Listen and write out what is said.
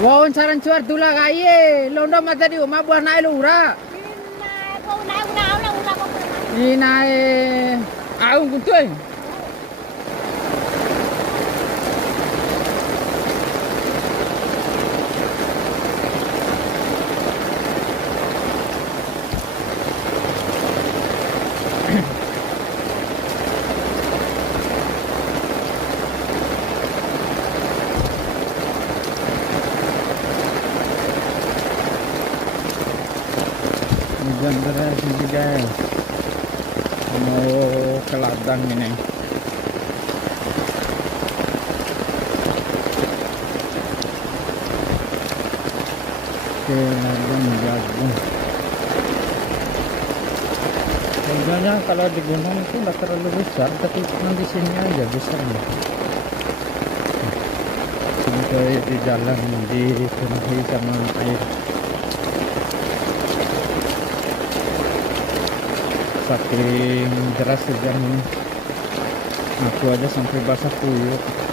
wawancara cuar tula kaye londo mata di rumah buah naik lura ini naik aku kutuai hujan deras ini guys, mau ke ladang ini. Ke ladang jagung. Hujannya kalau di gunung itu nggak terlalu besar, tapi di sini aja besar. Sampai di jalan dipenuhi sama air. Saking deras hujan ini, aku aja sampai basah kuyup.